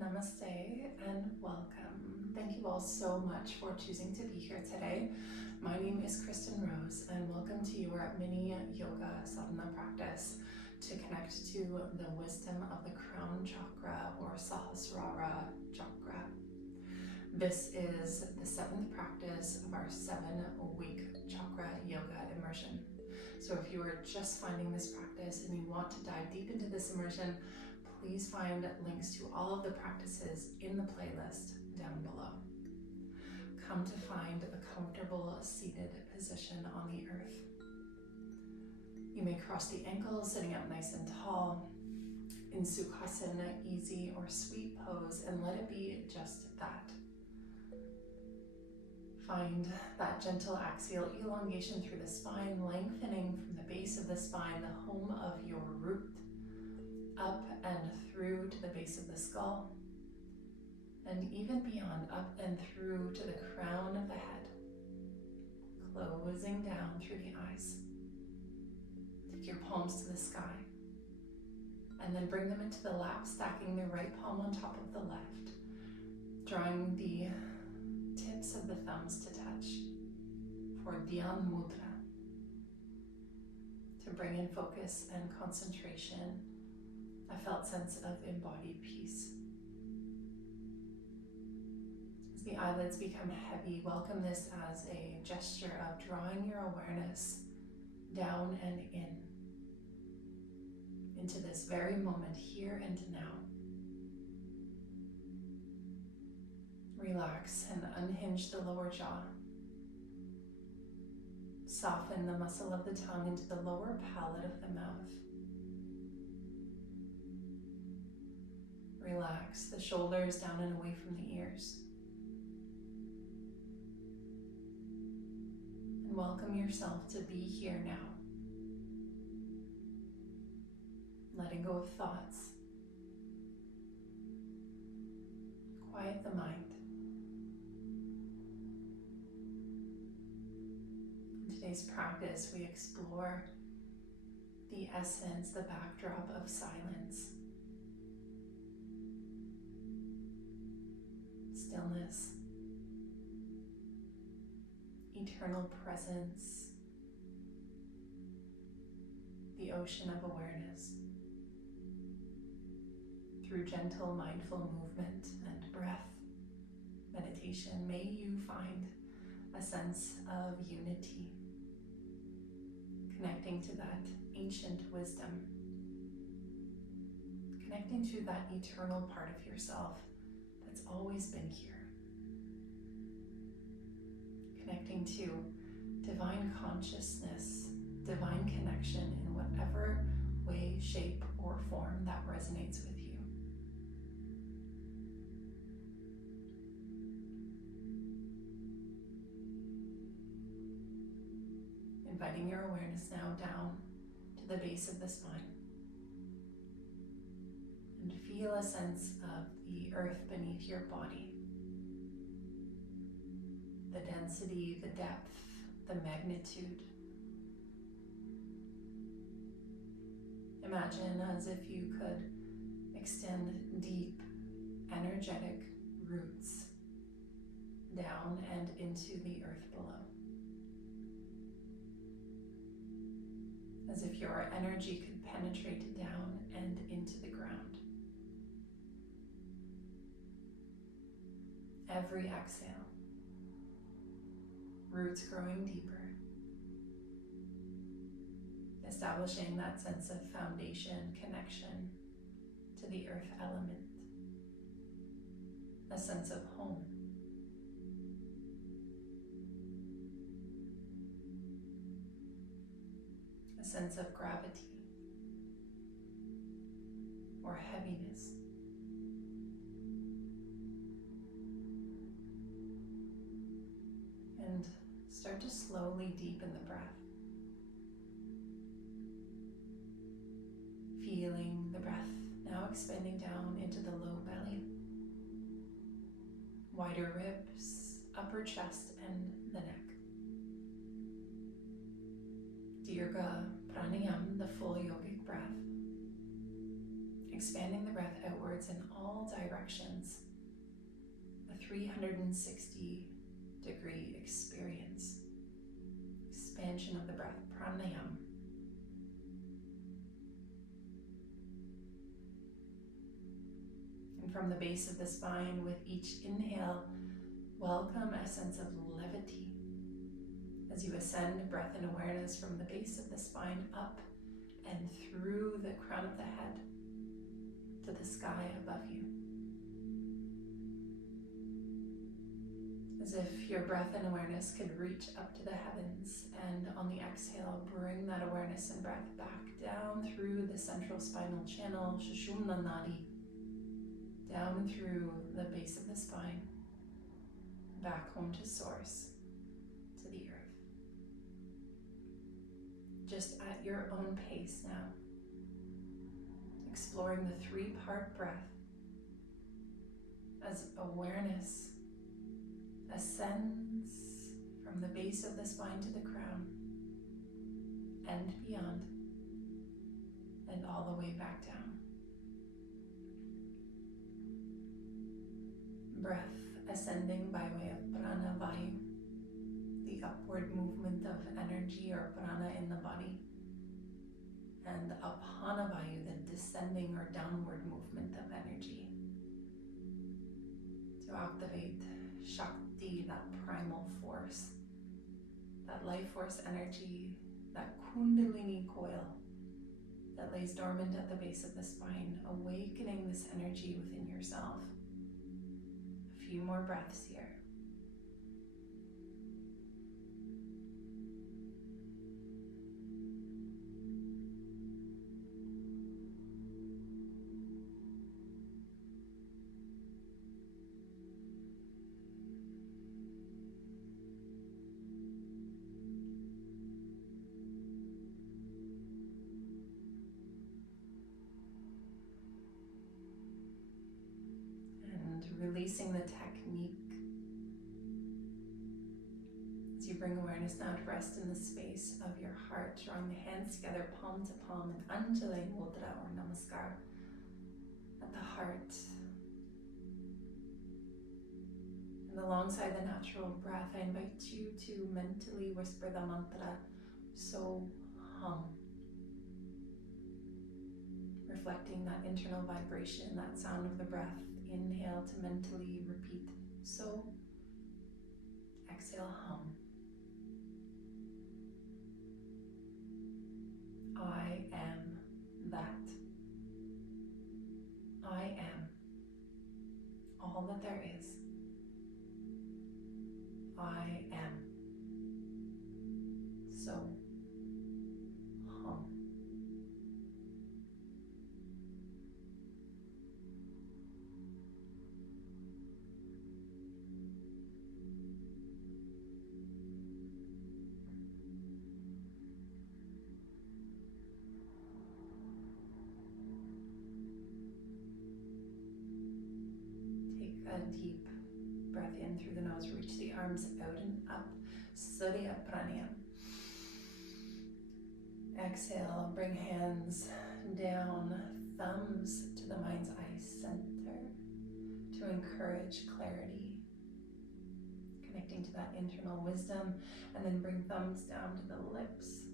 Namaste and welcome. Thank you all so much for choosing to be here today. My name is Kristyn Rose and welcome to your mini yoga sadhana practice to connect to the wisdom of the Crown Chakra or Sahasrara chakra. This is the 7th practice of our 7-week Chakra Yoga immersion. So if you are just finding this practice and you want to dive deep into this immersion, please find links to all of the practices in the playlist down below. Come to find a comfortable seated position on the earth. You may cross the ankles, sitting up nice and tall. In Sukhasana, easy or sweet pose, and let it be just that. Find that gentle axial elongation through the spine, lengthening from the base of the spine, the home of your root, up and through to the base of the skull, and even beyond, up and through to the crown of the head, closing down through the eyes. Take your palms to the sky, and then bring them into the lap, stacking the right palm on top of the left, drawing the tips of the thumbs to touch for Dhyan Mudra, to bring in focus and concentration, a felt sense of embodied peace. As the eyelids become heavy, welcome this as a gesture of drawing your awareness down and into this very moment, here and now. Relax and unhinge the lower jaw. Soften the muscle of the tongue into the lower palate of the mouth. Relax the shoulders down and away from the ears. And welcome yourself to be here now. Letting go of thoughts. Quiet the mind. In today's practice, we explore the essence, the backdrop of silence. Stillness, eternal presence, the ocean of awareness. Through gentle mindful movement and breath meditation, may you find a sense of unity, connecting to that ancient wisdom, connecting to that eternal part of yourself that's always been here. Connecting to divine consciousness, divine connection in whatever way, shape, or form that resonates with you. Inviting your awareness now down to the base of the spine. And feel a sense of the earth beneath your body. The density, the depth, the magnitude. Imagine as if you could extend deep, energetic roots down and into the earth below. As if your energy could penetrate down and into the ground. Every exhale, roots growing deeper, establishing that sense of foundation, connection to the earth element, a sense of home. A sense of gravity or heaviness. And start to slowly deepen the breath. Feeling the breath now expanding down into the low belly, wider ribs, upper chest, and the neck. Dirga pranayama, the full yogic breath. Expanding the breath outwards in all directions. directions, a 360-degree experience, expansion of the breath, pranayama. And from the base of the spine, with each inhale, welcome a sense of levity as you ascend breath and awareness from the base of the spine up and through the crown of the head to the sky above you. As if your breath and awareness could reach up to the heavens, and on the exhale, bring that awareness and breath back down through the central spinal channel, Sushumna Nadi, down through the base of the spine, back home to source, to the earth. Just at your own pace now, exploring the three-part breath as awareness ascends from the base of the spine to the crown and beyond, and all the way back down. Breath ascending by way of pranavayu, the upward movement of energy or prana in the body, and apanavayu, the descending or downward movement of energy, to activate Shakti, that primal force, that life force energy, that kundalini coil that lays dormant at the base of the spine, awakening this energy within yourself. A few more breaths here. Releasing the technique as you bring awareness now to rest in the space of your heart, drawing the hands together, palm to palm, in Anjali Mudra or Namaskar at the heart. And alongside the natural breath, I invite you to mentally whisper the mantra, so hum. Reflecting that internal vibration, that sound of the breath. Inhale to mentally repeat, so. Exhale, hum. I am that. I am all that there is. I am. So, hum. A deep breath in through the nose, reach the arms out and up, Surya Pranayama. Exhale, bring hands down, thumbs to the mind's eye center to encourage clarity, connecting to that internal wisdom, and then bring thumbs down to the lips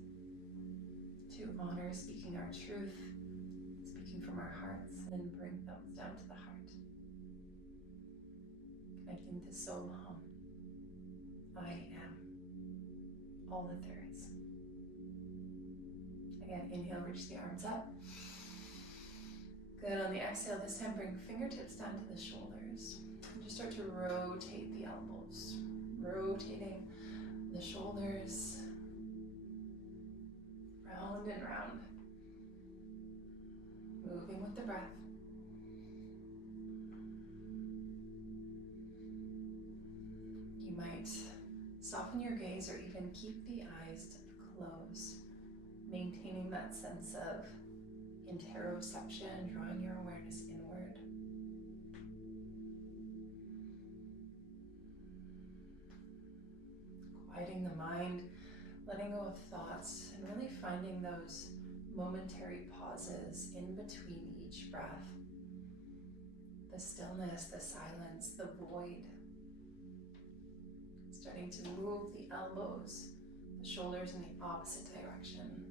to honor speaking our truth, speaking from our hearts, and then bring thumbs down to the heart. Connecting to soul hum. I am all that there is. Again, inhale, reach the arms up. Good. On the exhale, this time bring fingertips down to the shoulders. And just start to rotate the elbows. Rotating the shoulders round and round. Moving with the breath. Might soften your gaze or even keep the eyes closed, maintaining that sense of interoception, drawing your awareness inward. Quieting the mind, letting go of thoughts, and really finding those momentary pauses in between each breath. the stillness, the silence, the void. Starting to move the elbows, the shoulders in the opposite direction.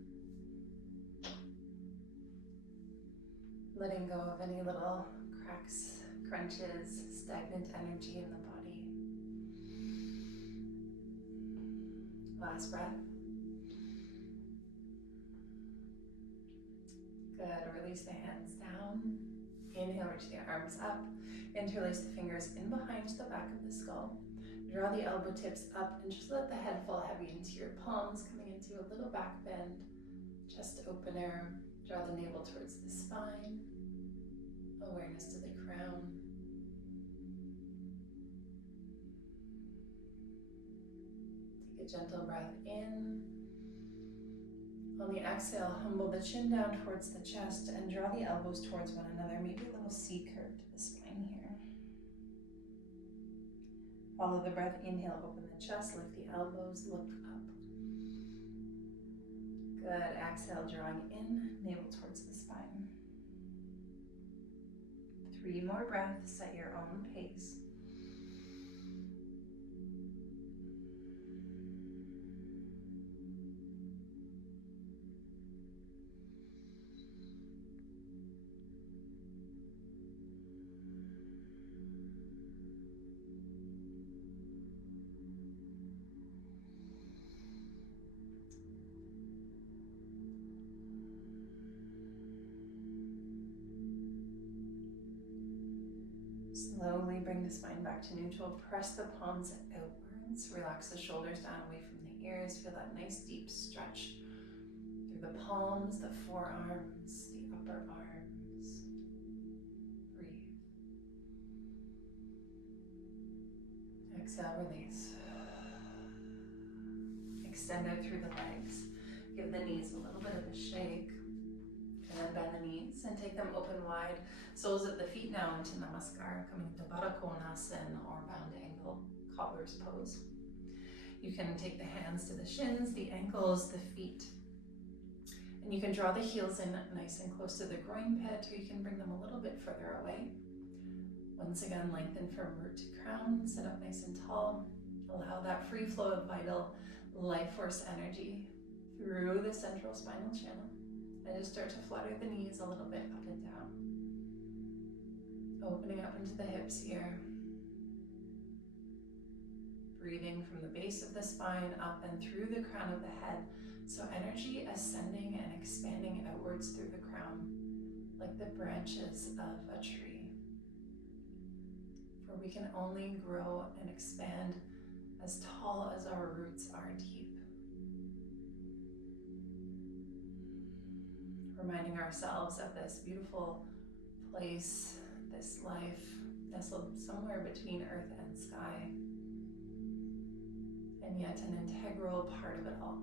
Letting go of any little cracks, crunches, stagnant energy in the body. Last breath. Good, release the hands down. Inhale, reach the arms up. Interlace the fingers in behind the back of the skull. Draw the elbow tips up and just let the head fall heavy into your palms, coming into a little back bend, chest opener. Draw the navel towards the spine. Awareness to the crown. Take a gentle breath in. On the exhale, humble the chin down towards the chest and draw the elbows towards one another. Maybe a little C curve to the spine here. Follow the breath. Inhale, open the chest, lift the elbows, look up. Good. Exhale, drawing in, navel towards the spine. 3 more breaths at your own pace. Slowly bring the spine back to neutral. Press the palms outwards. Relax the shoulders down away from the ears. Feel that nice deep stretch through the palms, the forearms, the upper arms. Breathe. Exhale, release. Extend out through the legs. Give the knees a little bit of a shake. And then bend the knees and take them open wide. Soles of the feet now into Namaskar, coming to Baddha Konasana or bound angle, cobbler's pose. You can take the hands to the shins, the ankles, the feet. And you can draw the heels in nice and close to the groin pit, or you can bring them a little bit further away. Once again, lengthen from root to crown, sit up nice and tall. Allow that free flow of vital life force energy through the central spinal channel. And just start to flutter the knees a little bit up and down. Opening up into the hips here. Breathing from the base of the spine up and through the crown of the head. So energy ascending and expanding outwards through the crown, like the branches of a tree. For we can only grow and expand as tall as our roots are deep. Reminding ourselves of this beautiful place, this life, nestled somewhere between earth and sky, and yet an integral part of it all.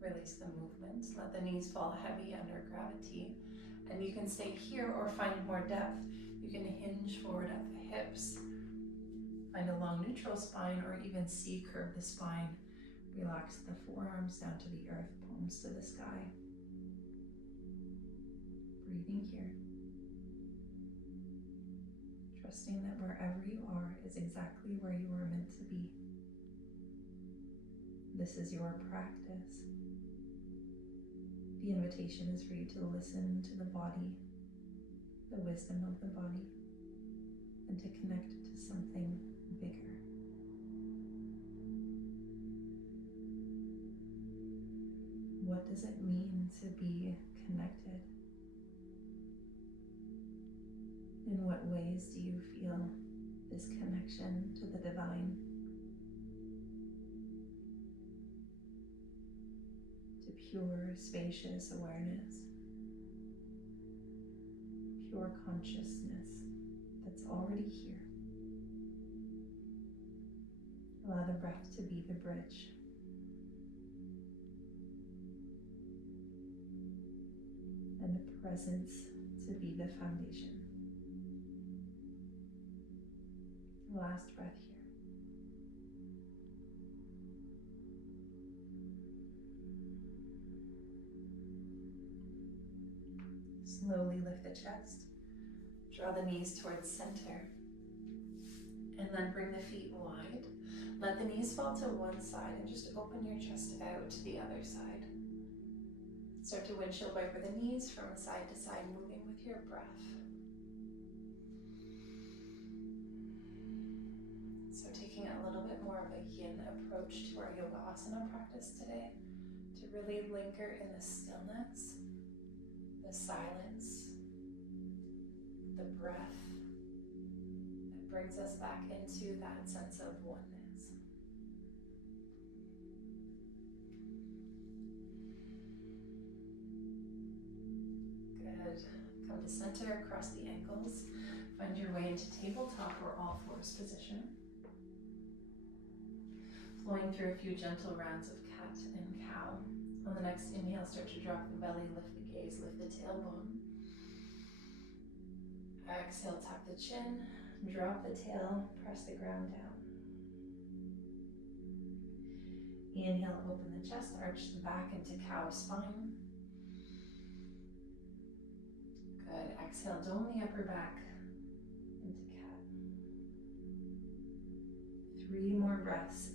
Release the movement, let the knees fall heavy under gravity, and you can stay here or find more depth. You can hinge forward at the hips, find a long neutral spine, or even C-curve the spine. Relax the forearms down to the earth, palms to the sky. Breathing here. Trusting that wherever you are is exactly where you are meant to be. This is your practice. The invitation is for you to listen to the body, the wisdom of the body, and to connect to something bigger. What does it mean to be connected? In what ways do you feel this connection to the divine? To pure, spacious awareness, pure consciousness that's already here. Allow the breath to be the bridge. And the presence to be the foundation. Last breath here. Slowly lift the chest. Draw the knees towards center. And then bring the feet wide. Let the knees fall to one side and just open your chest out to the other side. Start to windshield wiper the knees from side to side, moving with your breath. So taking a little bit more of a yin approach to our yoga asana practice today, to really linger in the stillness, the silence, the breath that brings us back into that sense of oneness. Good. Come to center, cross the ankles. Find your way into tabletop or all fours position. Flowing through a few gentle rounds of cat and cow. On the next inhale, start to drop the belly, lift the gaze, lift the tailbone. Exhale, tap the chin, drop the tail, press the ground down. Inhale, open the chest, arch the back into cow spine. Good. Exhale, dome the upper back into cat. 3 more breaths.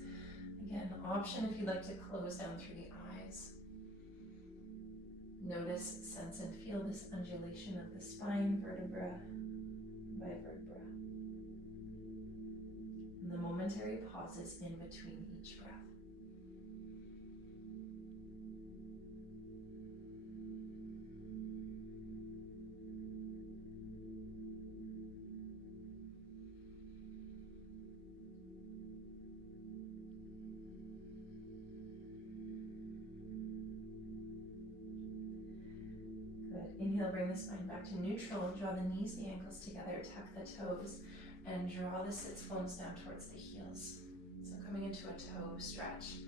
Again, option if you'd like to close down through the eyes. Notice, sense, and feel this undulation of the spine, vertebra by vertebra. And the momentary pauses in between each breath. Inhale, bring the spine back to neutral. Draw the knees, the ankles together, tuck the toes, and draw the sits bones down towards the heels. So coming into a toe stretch.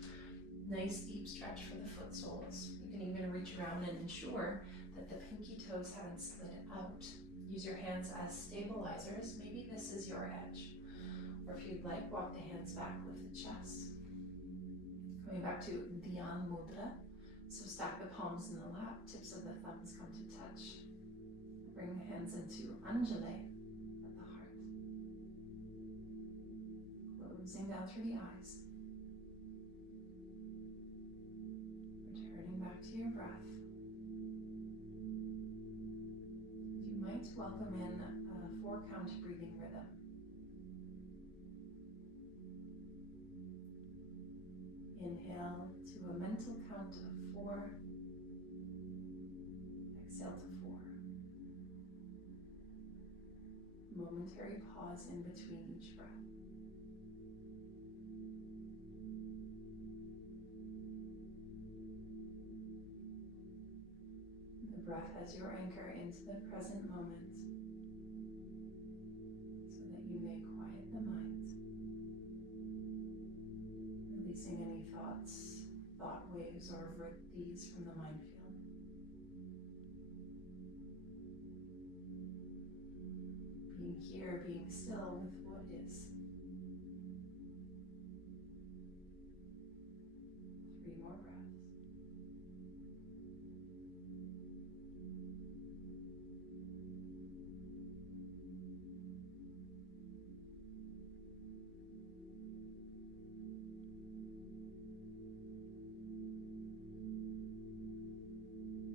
Nice deep stretch for the foot soles. You can even reach around and ensure that the pinky toes haven't slid out. Use your hands as stabilizers. Maybe this is your edge. Or if you'd like, walk the hands back, lift the chest. Coming back to Dhyan Mudra. So stack the palms in the lap, tips of the thumbs come to touch. Bring the hands into Anjali at the heart. Closing down through the eyes. Returning back to your breath. You might welcome in a 4-count breathing rhythm. Inhale to a mental count of 4. Exhale to 4. Momentary pause in between each breath. The breath as your anchor into the present moment so that you may quiet the mind. Releasing any thoughts, thought waves, or vrittis from the mind field. Being here, being still with what is. 3 more breaths.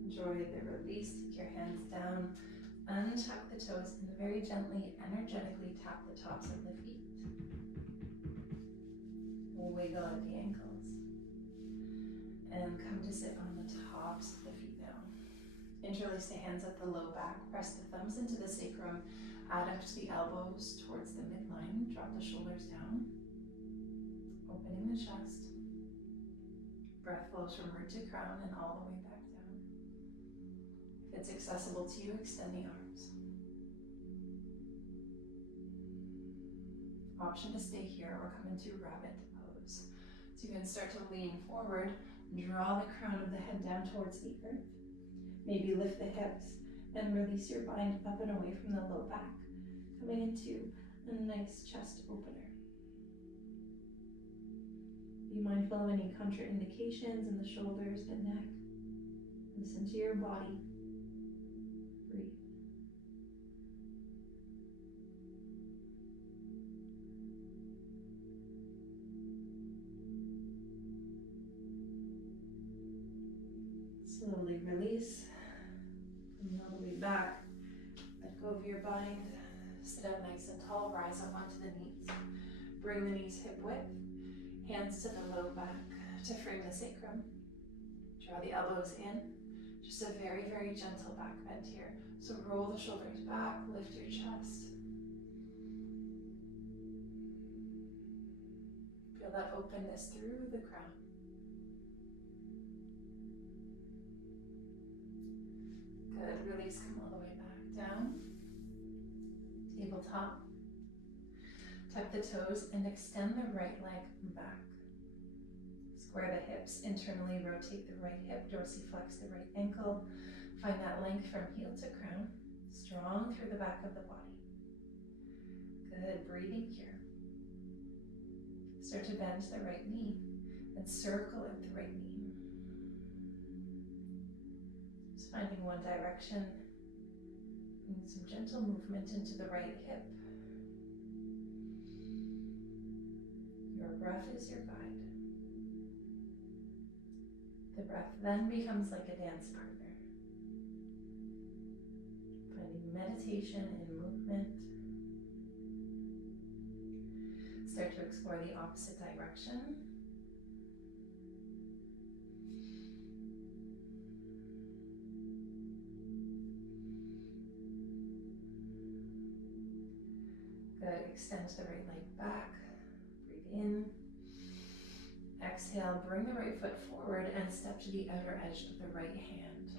Enjoy the release. Take your hands down, untuck the toes, and very gently, energetically tap the tops of the feet. Wiggle at the ankles. And come to sit on the tops of the feet now. Interlace the hands at the low back, press the thumbs into the sacrum, adduct the elbows towards the midline, drop the shoulders down, opening the chest. Breath flows from root to crown and all the way back down. If it's accessible to you, extend the arms. Option to stay here or come into rabbit pose. So you can start to lean forward, draw the crown of the head down towards the earth. Maybe lift the hips and release your bind up and away from the low back, coming into a nice chest opener. Be mindful of any contraindications in the shoulders, the neck. Listen to your body. Breathe release. Coming all the way back. Let go of your bind. Sit up nice and tall. Rise up onto the knees. Bring the knees hip width. Hands to the low back to frame the sacrum. Draw the elbows in. Just a very, very gentle back bend here. So roll the shoulders back, lift your chest. Feel that openness through the crown. Good, release, come all the way back down. Tabletop. Tuck the toes and extend the right leg back. Square the hips, internally rotate the right hip, dorsiflex the right ankle. Find that length from heel to crown, strong through the back of the body. Good, breathing here. Start to bend the right knee and circle at the right knee. Just finding one direction, and some gentle movement into the right hip. Your breath is your guide. The breath then becomes like a dance partner. Finding meditation in movement. Start to explore the opposite direction. Good, extend the right leg back. Breathe in. Exhale, bring the right foot forward and step to the outer edge of the right hand.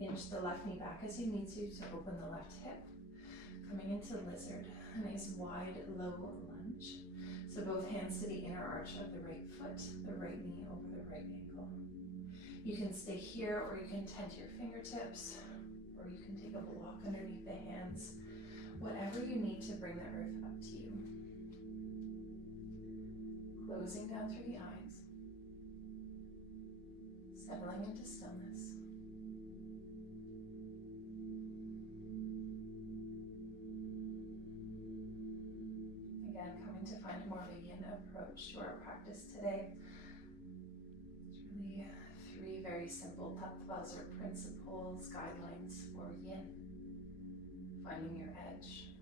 Inch the left knee back as you need to open the left hip. Coming into lizard, a nice wide, low lunge. So both hands to the inner arch of the right foot, the right knee over the right ankle. You can stay here, or you can tent your fingertips, or you can take a block underneath the hands. Whatever you need to bring the earth up to you. Closing down through the eyes, settling into stillness. Again, coming to find more of a yin approach to our practice today. It's really three very simple tattvas or principles, guidelines for yin. Finding your edge.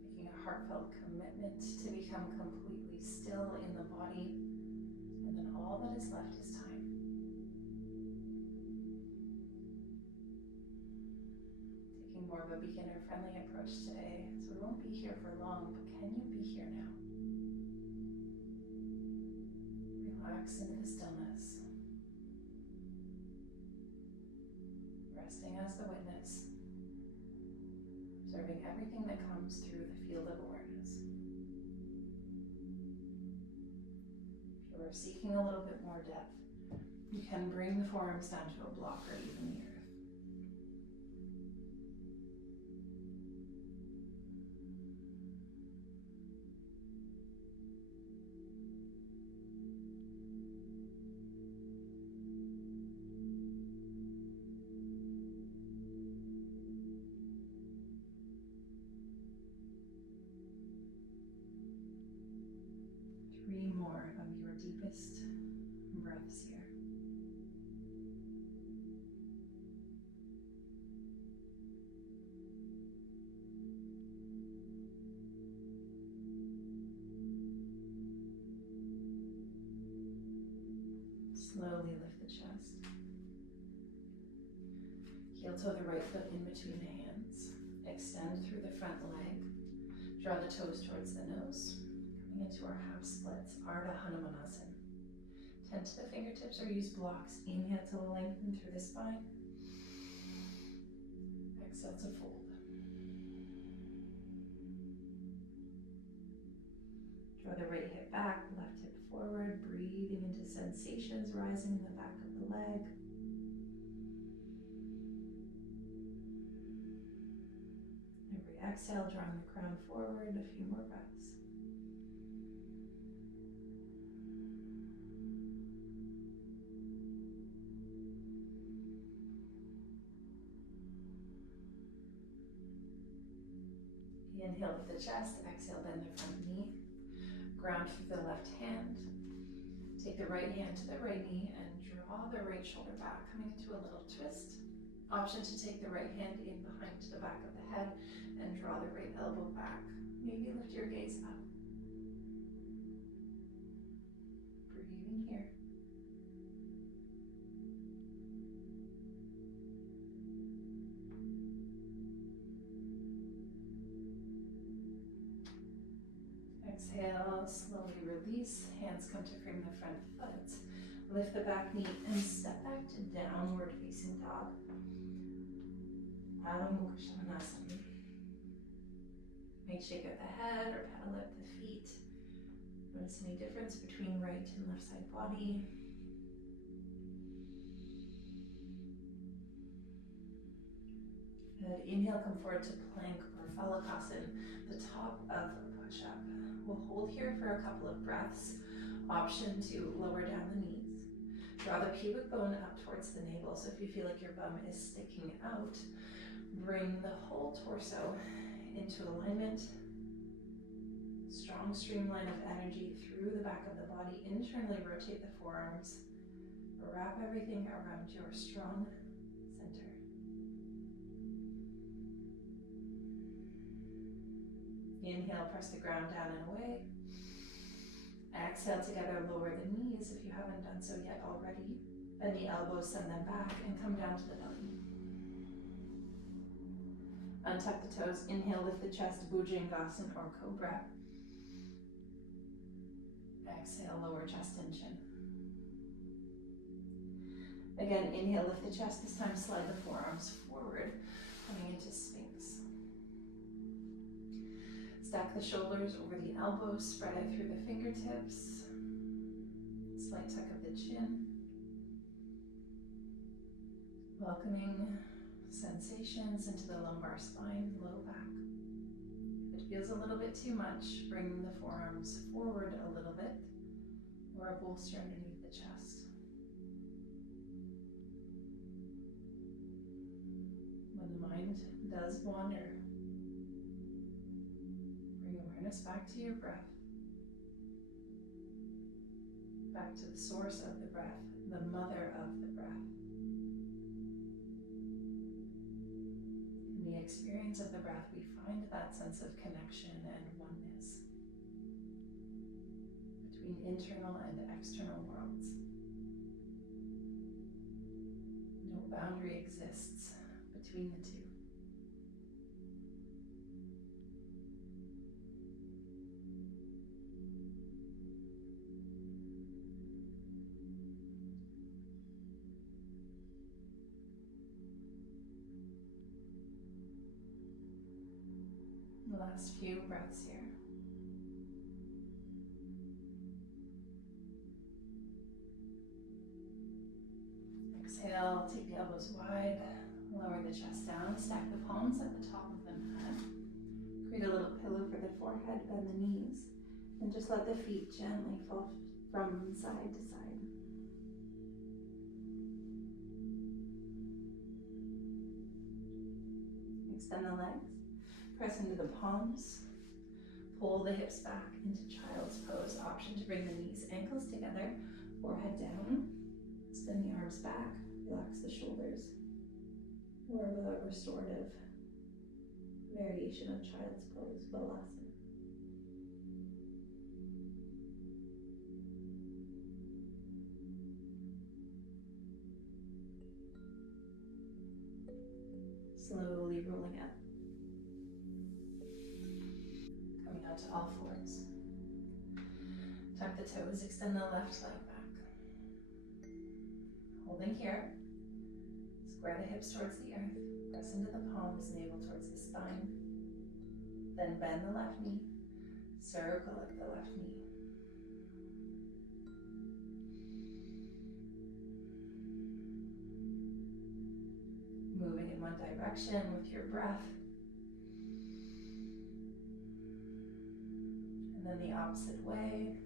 Making a heartfelt commitment to become completely still in the body, and then all that is left is time. Taking more of a beginner-friendly approach today, so we won't be here for long, but can you be here now? Relax into the stillness. Resting as the witness. Observing everything that comes through the field of awareness. If you are seeking a little bit more depth, you can bring the forearms down to a block or even the earth. Three more of your deepest breaths here. Slowly lift the chest. Heel toe the right foot in between the hands. Extend through the front leg. Draw the toes towards the nose. Into our half splits, Ardha Hanumanasana. Tent to the fingertips or use blocks. Inhale to lengthen through the spine. Exhale to fold. Draw the right hip back, left hip forward, breathing into sensations rising in the back of the leg. Every exhale, drawing the crown forward, a few more breaths. Inhale with the chest, exhale, bend the front knee. Ground through the left hand. Take the right hand to the right knee and draw the right shoulder back, coming into a little twist. Option to take the right hand in behind the back of the head and draw the right elbow back. Maybe lift your gaze up. Breathing here. Exhale, slowly release. Hands come to frame the front foot. Lift the back knee and step back to downward facing dog. Adho Mukha Svanasana. Might shake out the head or pedal up the feet. Notice any difference between right and left side body. Good. Inhale, come forward to plank or phalakasana, the top of a push-up. We'll hold here for a couple of breaths. Option to lower down the knees. Draw the pubic bone up towards the navel. So if you feel like your bum is sticking out, bring the whole torso into alignment. Strong streamline of energy through the back of the body. Internally rotate the forearms. Wrap everything around your strong center. Inhale, press the ground down and away. Exhale, together, lower the knees if you haven't done so yet already. Bend the elbows, send them back, and come down to the belly. Untuck the toes. Inhale, lift the chest, Bhujangasana or Cobra. Exhale, lower chest and chin. Again, inhale, lift the chest. This time, slide the forearms forward, coming into Sphinx. Stack the shoulders over the elbows, spread out through the fingertips. Slight tuck of the chin. Welcoming sensations into the lumbar spine, low back. If it feels a little bit too much, bring the forearms forward a little bit, or a bolster underneath the chest. When the mind does wander, bring awareness back to your breath, back to the source of the breath, the mother of the breath. In the experience of the breath, we find that sense of connection and oneness between internal and external worlds. No boundary exists between the two. The last few breaths here. Exhale, take the elbows wide, lower the chest down, stack the palms at the top of the mat. Create a little pillow for the forehead, bend the knees, and just let the feet gently fall from side to side. Extend the legs, press into the palms, pull the hips back into child's pose. Option to bring the knees, ankles together, forehead down, extend the arms back, relax the shoulders, or a restorative variation of child's pose, Balasana. Slowly rolling up. Coming out to all fours. Tuck the toes, extend the left leg back. Holding here. Square the hips towards the earth. Press into the palms, navel towards the spine. Then bend the left knee. Circle up the left knee. Moving in one direction with your breath. And then the opposite way.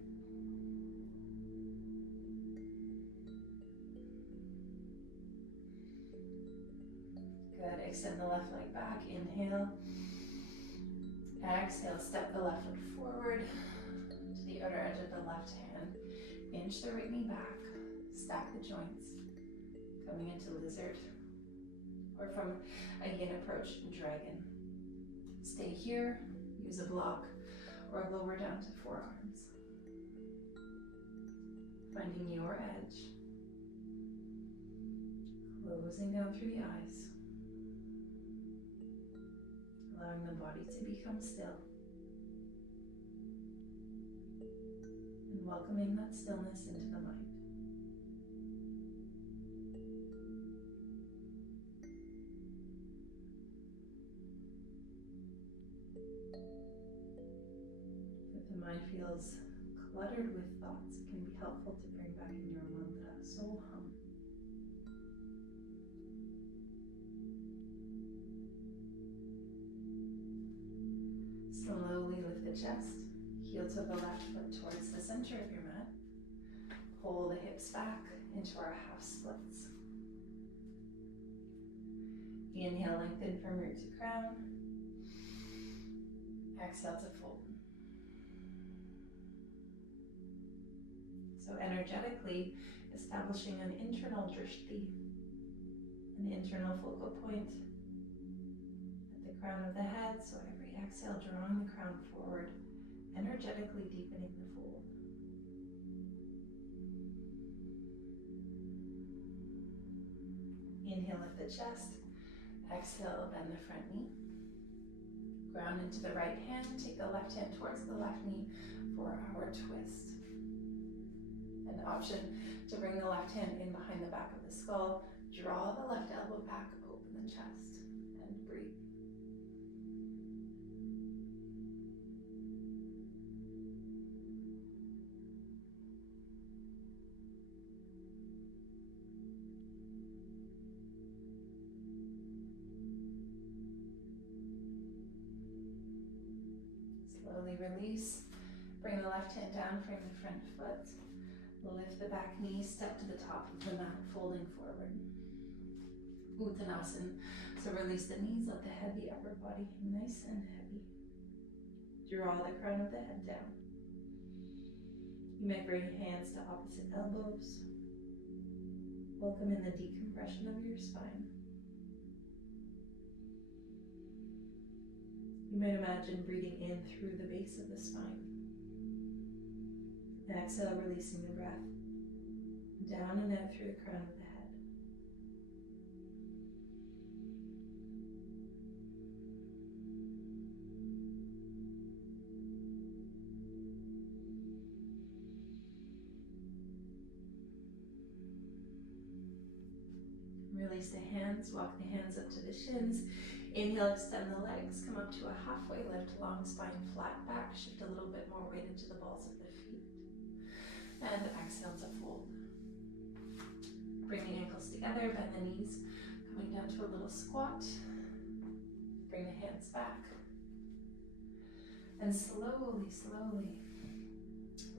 Good. Extend the left leg back. Inhale. Exhale. Step the left foot forward to the outer edge of the left hand. Inch the right knee back, stack the joints, coming into lizard, or from a yin approach, dragon. Stay here, use a block, or lower down to forearms. Finding your edge, closing down through the eyes, allowing the body to become still, and welcoming that stillness into the mind. If the mind feels cluttered with thoughts, it can be helpful to bring back in your mantra, Soham. Slowly lift the chest, heel to the left foot towards the center of your mat. Pull the hips back into our half splits. Inhale, lengthen from root to crown. Exhale to fold. So energetically establishing an internal drishti, an internal focal point at the crown of the head. So every exhale, drawing the crown forward, energetically deepening the fold. Inhale, lift the chest. Exhale, bend the front knee. Ground into the right hand. Take the left hand towards the left knee for our twist. An option to bring the left hand in behind the back of the skull. Draw the left elbow back, open the chest, and breathe. Slowly release. Bring the left hand down, frame the front foot. Lift the back knee, step to the top of the mat, folding forward. Uttanasana. So release the knees, let the head, the upper body nice and heavy. Draw the crown of the head down. You might bring hands to opposite elbows. Welcome in the decompression of your spine. You might imagine breathing in through the base of the spine. Exhale, releasing the breath down and out through the crown of the head. Release the hands, walk the hands up to the shins. Inhale, extend the legs, come up to a halfway lift, long spine, flat back, shift a little bit more weight into the balls of the feet. And exhale to fold. Bring the ankles together, bend the knees, coming down to a little squat. Bring the hands back. And slowly, slowly,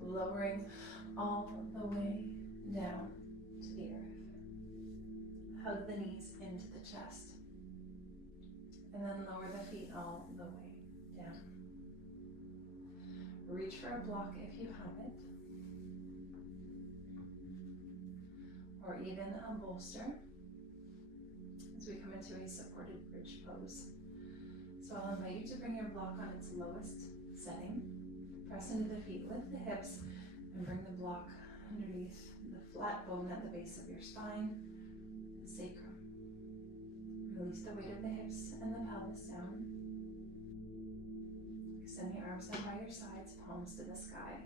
lowering all the way down to the earth. Hug the knees into the chest. And then lower the feet all the way down. Reach for a block if you have it. Or even a bolster as we come into a supported bridge pose. So I'll invite you to bring your block on its lowest setting. Press into the feet, lift the hips, and bring the block underneath the flat bone at the base of your spine, the sacrum. Release the weight of the hips and the pelvis down. Extend the arms down by your sides, palms to the sky.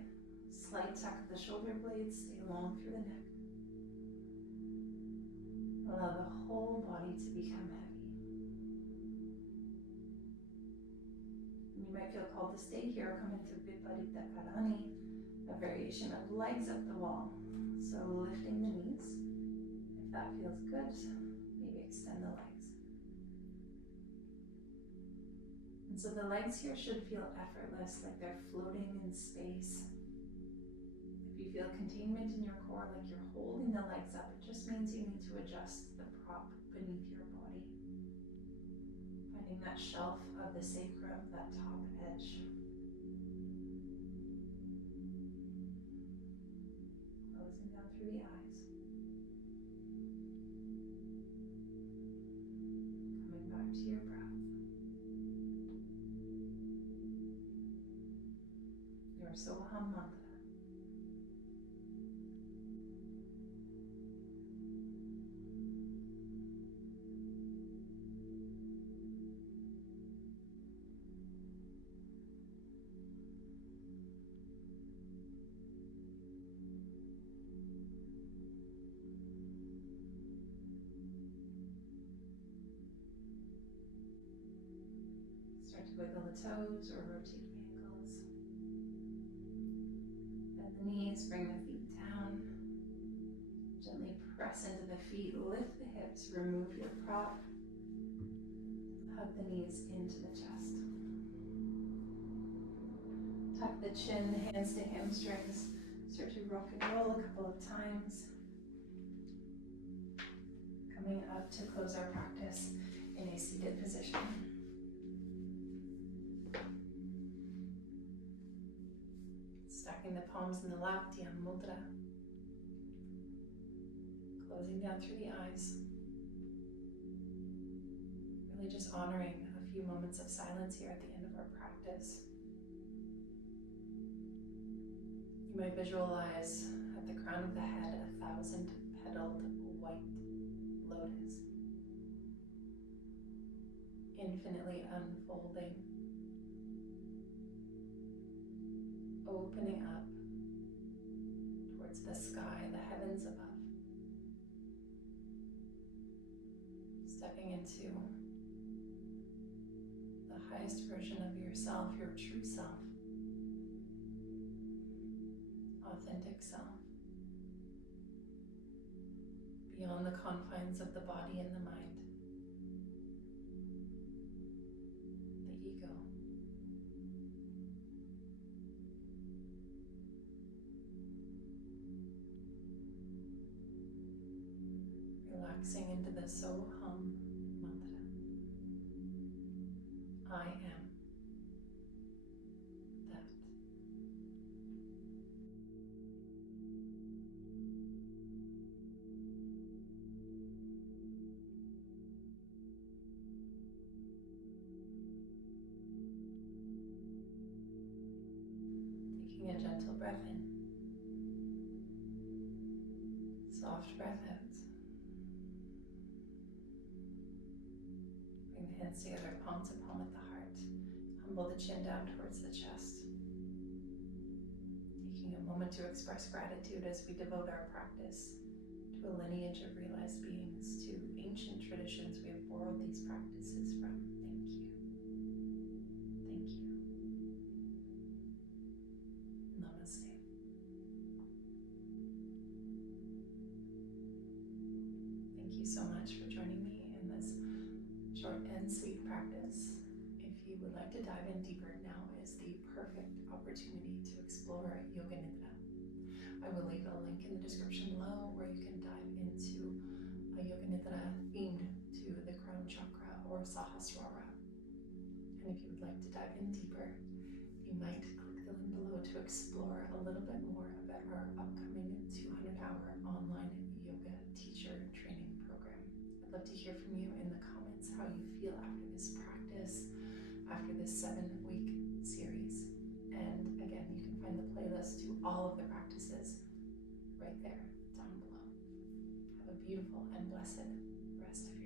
Slight tuck of the shoulder blades, stay long through the neck. Allow the whole body to become heavy. You might feel called to stay here or come into Viparita Karani, a variation of legs up the wall. So lifting the knees, if that feels good, maybe extend the legs. And so the legs here should feel effortless, like they're floating in space. If you feel containment in your core, like you're holding the legs up, it just means you need to adjust the prop beneath your body. Finding that shelf of the sacrum, that top edge. closing down through the eyes. Coming back to your breath. Your Soham mantra. Start to wiggle the toes or rotate the ankles. Bend the knees, bring the feet down. Gently press into the feet, lift the hips, remove your prop. Hug the knees into the chest. Tuck the chin, hands to hamstrings. Start to rock and roll a couple of times. Coming up to close our practice in a seated position. Stacking the palms in the lap, Dhyan Mudra. Closing down through the eyes. Really just honoring a few moments of silence here at the end of our practice. You might visualize at the crown of the head 1,000-petaled white lotus, infinitely unfolding, opening up towards the sky, the heavens above, stepping into the highest version of yourself, your true self, authentic self, beyond the confines of the body and the mind, the ego. Relaxing into the Soham mantra. I am that. Taking a gentle breath in. Soft breath out. Bring the hands together, palm to palm at the heart. Humble the chin down towards the chest. Taking a moment to express gratitude as we devote our practice to a lineage of realized beings, to ancient traditions we have borrowed these practices from. Thank you. Thank you. Namaste. Thank you so much for joining me in this short and sweet practice. If you would like to dive in deeper, now is the perfect opportunity to explore Yoga Nidra. I will leave a link in the description below where you can dive into a Yoga Nidra themed to the Crown Chakra or Sahasrara. And if you would like to dive in deeper, you might click the link below to explore a little bit more about our upcoming 200-hour online yoga teacher training program. I'd love to hear from you in the comments how you feel after this practice, after this 7-week series. And again, you can find the playlist to all of the practices right there down below. Have a beautiful and blessed rest of your day.